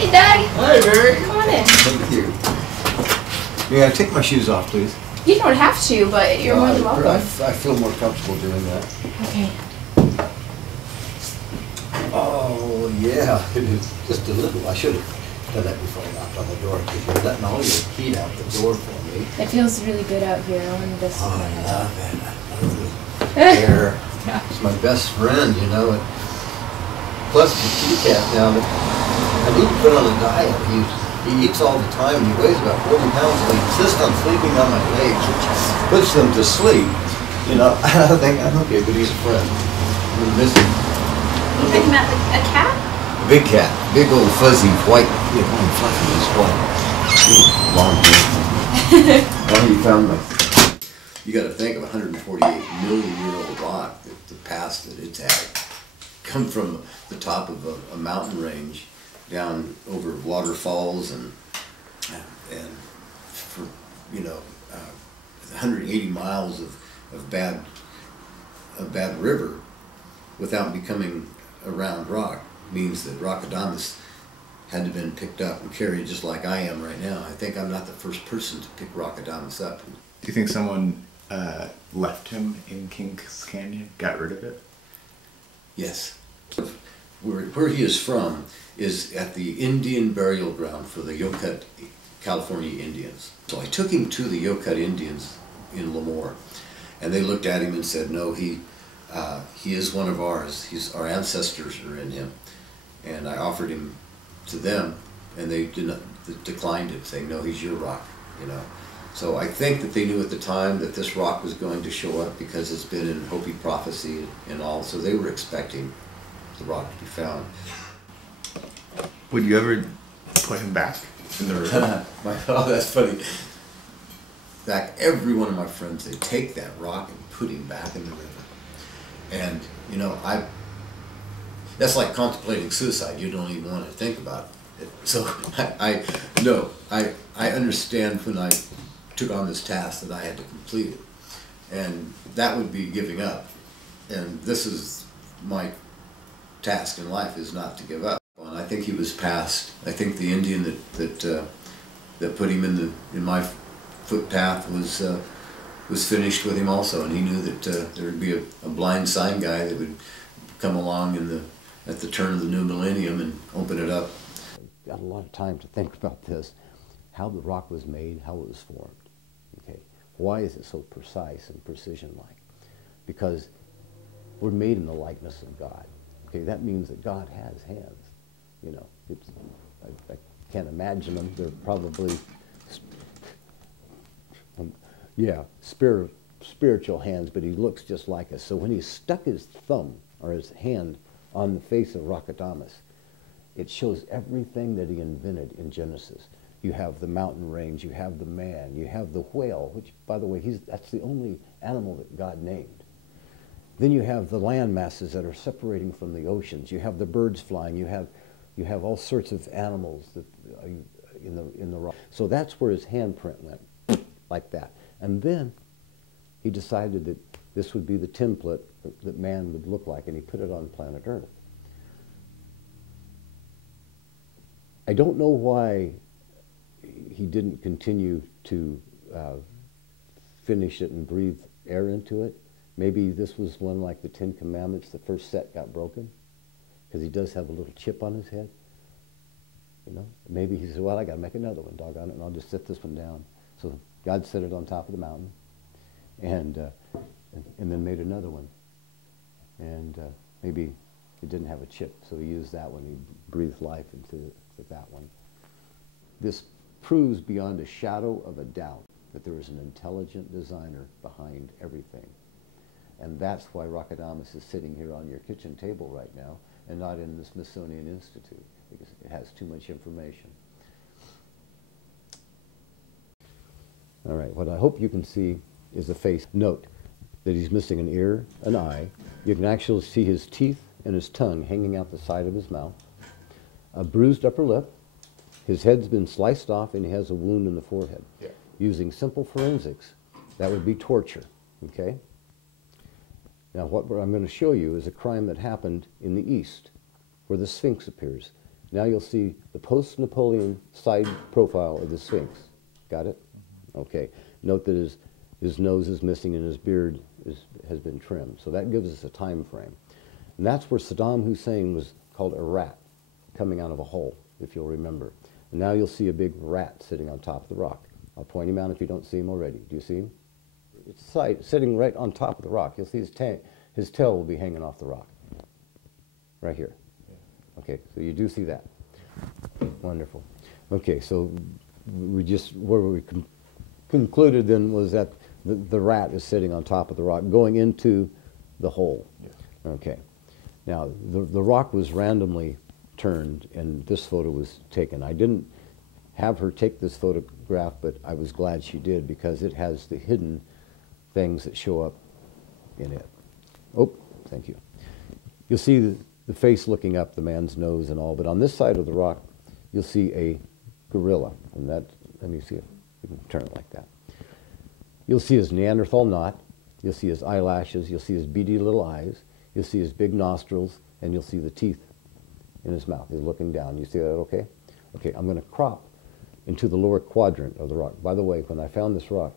Hey, Doug. Hi, Mary. Come on in. Thank you. May I take my shoes off, please? You don't have to, but you're more than welcome. I feel more comfortable doing that. Okay. Oh, yeah, it is just a little. I should have done that before I knocked on the door, because you're letting all your heat out the door for me. It feels really good out here on this. Oh, I love it. I love the air. It's my best friend, you know. Plus the kitty cat now, I need to put on a diet. He eats all the time. He weighs about 40 pounds, and he insists on sleeping on my legs, which puts them to sleep. You know, I think I'm okay, but he's a friend. I'm gonna miss him. You talking about a cat? A big cat, big old fuzzy white, you know, fluffy as white. Long hair. Well, you found my. You got to think of a 148-million-year-old rock, the past that it's had, come from the top of a mountain range down over waterfalls and for 180 miles of bad river without becoming a round rock means that Rockadamus had to have been picked up and carried just like I am right now. I think I'm not the first person to pick Rockadamus up. Do you think someone left him in Kings Canyon, got rid of it? Yes. Where he is from is at the Indian burial ground for the Yokut California Indians. So I took him to the Yokut Indians in Lemoore, and they looked at him and said, no, he is one of ours. Our ancestors are in him. And I offered him to them, and they declined it, saying, no, he's your rock, you know. So I think that they knew at the time that this rock was going to show up because it's been in Hopi prophecy and all, so they were expecting the rock to be found. Would you ever put him back in the river? Oh, that's funny. In fact, every one of my friends, they take that rock and put him back in the river. And, you know, that's like contemplating suicide. You don't even want to think about it. So I understand when I took on this task that I had to complete it. And that would be giving up. And this is my task in life, is not to give up. And I think he was past. I think the Indian that put him in my footpath was finished with him also, and he knew that there would be a blind sign guy that would come along at the turn of the new millennium and open it up. I've got a lot of time to think about this, how the rock was made, how it was formed. Okay, why is it so precise and precision-like? Because we're made in the likeness of God. Okay, that means that God has hands. You know, I can't imagine them. They're probably, spiritual hands, but he looks just like us. So when he stuck his thumb or his hand on the face of Rockadamus, it shows everything that he invented in Genesis. You have the mountain range, you have the man, you have the whale, which, by the way, that's the only animal that God named. Then you have the land masses that are separating from the oceans. You have the birds flying. You have all sorts of animals that in the rock. So that's where his handprint went, like that. And then he decided that this would be the template that man would look like, and he put it on planet Earth. I don't know why he didn't continue to finish it and breathe air into it. Maybe this was one like the 10 Commandments, the first set got broken, because he does have a little chip on his head. You know, maybe he said, well, I got to make another one, doggone it, and I'll just set this one down. So God set it on top of the mountain, and then made another one. And maybe it didn't have a chip, so he used that one. He breathed life into that one. This proves beyond a shadow of a doubt that there is an intelligent designer behind everything. And that's why Rockadamus is sitting here on your kitchen table right now and not in the Smithsonian Institute, because it has too much information. All right, what I hope you can see is the face. Note that he's missing an ear, an eye. You can actually see his teeth and his tongue hanging out the side of his mouth. A bruised upper lip. His head's been sliced off and he has a wound in the forehead. Yeah. Using simple forensics, that would be torture, okay? Now what I'm going to show you is a crime that happened in the East, where the Sphinx appears. Now you'll see the post-Napoleon side profile of the Sphinx. Got it? Okay. Note that his nose is missing and his beard has been trimmed. So that gives us a time frame. And that's where Saddam Hussein was called a rat coming out of a hole, if you'll remember. And now you'll see a big rat sitting on top of the rock. I'll point him out if you don't see him already. Do you see him? It's sitting right on top of the rock. You'll see his tail will be hanging off the rock. Right here. Okay, so you do see that. Wonderful. Okay, so where we concluded then was that the rat is sitting on top of the rock, going into the hole. Yes. Okay. Now, the rock was randomly turned, and this photo was taken. I didn't have her take this photograph, but I was glad she did, because it has the hidden things that show up in it. Oh, thank you. You'll see the face looking up, the man's nose and all, but on this side of the rock, you'll see a gorilla, and that, let me see if we can turn it like that. You'll see his Neanderthal knot, you'll see his eyelashes, you'll see his beady little eyes, you'll see his big nostrils, and you'll see the teeth in his mouth. He's looking down. You see that okay? Okay, I'm going to crop into the lower quadrant of the rock. By the way, when I found this rock,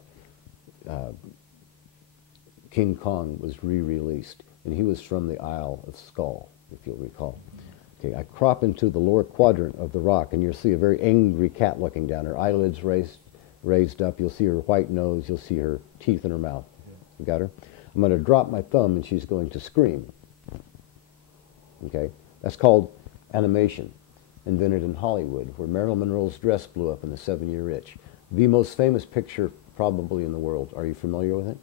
King Kong was re-released, and he was from the Isle of Skull, if you'll recall. Okay, I crop into the lower quadrant of the rock, and you'll see a very angry cat looking down. Her eyelids raised up. You'll see her white nose. You'll see her teeth in her mouth. You got her? I'm going to drop my thumb, and she's going to scream. Okay? That's called animation, invented in Hollywood, where Marilyn Monroe's dress blew up in the 7-Year Itch. The most famous picture probably in the world. Are you familiar with it?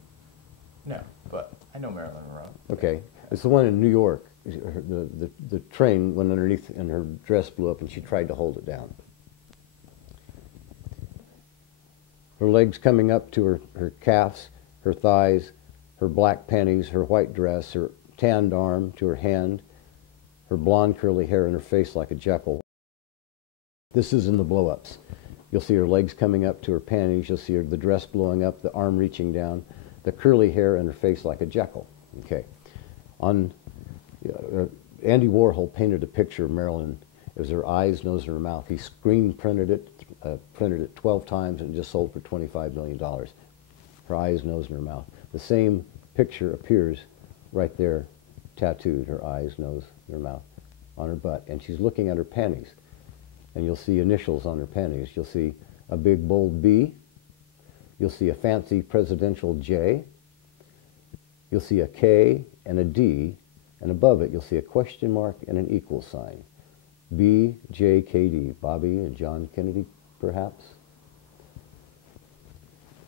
No, but I know Marilyn Monroe. Okay. It's the one in New York. The train went underneath and her dress blew up and she tried to hold it down. Her legs coming up to her calves, her thighs, her black panties, her white dress, her tanned arm to her hand, her blonde curly hair, and her face like a jackal. This is in the blow-ups. You'll see her legs coming up to her panties. You'll see the dress blowing up, the arm reaching down, the curly hair, and her face like a jackal. Okay. Andy Warhol painted a picture of Marilyn. It was her eyes, nose, and her mouth. He screen printed it 12 times, and it just sold for $25 million. Her eyes, nose, and her mouth. The same picture appears right there, tattooed, her eyes, nose, and her mouth, on her butt. And she's looking at her panties. And you'll see initials on her panties. You'll see a big, bold B. You'll see a fancy presidential J. You'll see a K and a D. And above it, you'll see a question mark and an equal sign. BJKD, Bobby and John Kennedy, perhaps?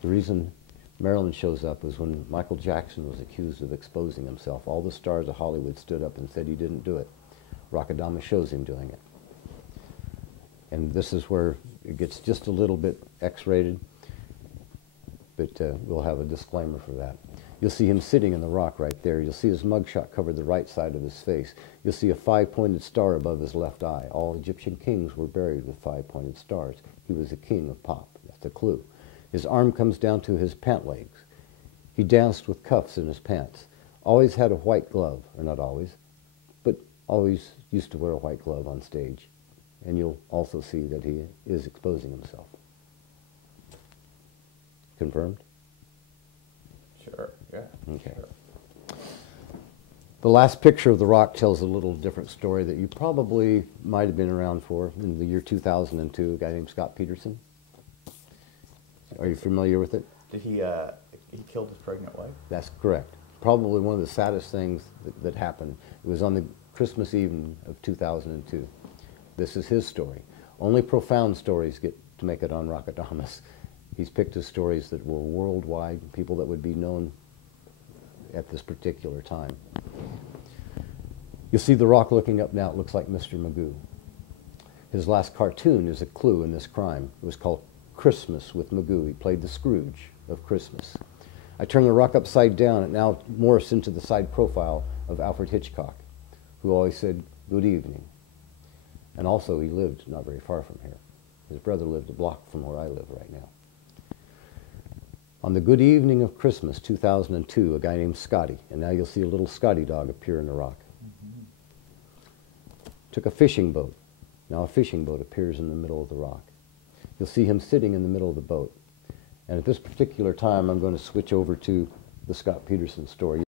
The reason Marilyn shows up is when Michael Jackson was accused of exposing himself. All the stars of Hollywood stood up and said he didn't do it. Rockadamus shows him doing it. And this is where it gets just a little bit X-rated, but we'll have a disclaimer for that. You'll see him sitting in the rock right there. You'll see his mugshot cover the right side of his face. You'll see a 5-pointed star above his left eye. All Egyptian kings were buried with 5-pointed stars. He was a king of pop. That's a clue. His arm comes down to his pant legs. He danced with cuffs in his pants. Always had a white glove, or not always, but always used to wear a white glove on stage. And you'll also see that he is exposing himself. Confirmed? Sure, yeah. Okay. Sure. The last picture of the rock tells a little different story that you probably might have been around for in the year 2002, a guy named Scott Peterson. Are you familiar with it? Did he killed his pregnant wife? That's correct. Probably one of the saddest things that happened. It was on the Christmas Eve of 2002. This is his story. Only profound stories get to make it on Rockadamus. He's picked his stories that were worldwide, people that would be known at this particular time. You'll see the rock looking up now. It looks like Mr. Magoo. His last cartoon is a clue in this crime. It was called Christmas with Magoo. He played the Scrooge of Christmas. I turn the rock upside down. It now morphs into the side profile of Alfred Hitchcock, who always said, "Good evening." And also, he lived not very far from here. His brother lived a block from where I live right now. On the good evening of Christmas, 2002, a guy named Scotty, and now you'll see a little Scotty dog appear in the rock, took a fishing boat Now a fishing boat appears in the middle of the rock. You'll see him sitting in the middle of the boat. And at this particular time, I'm going to switch over to the Scott Peterson story.